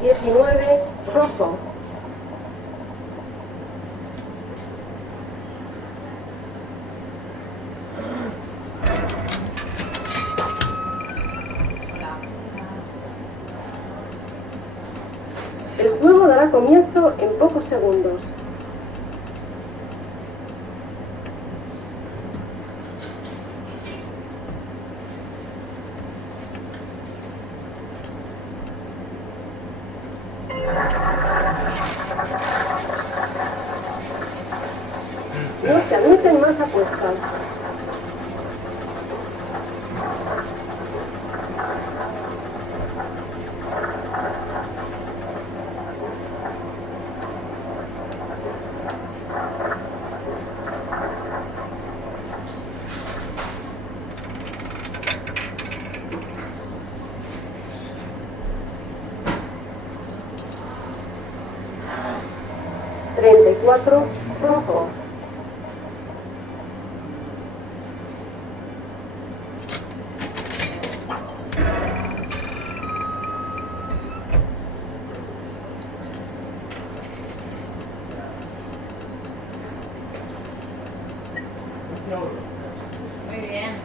19, rojo. El juego dará comienzo en pocos segundos. No se admiten más apuestas. Cuatro, rojo. Muy bien.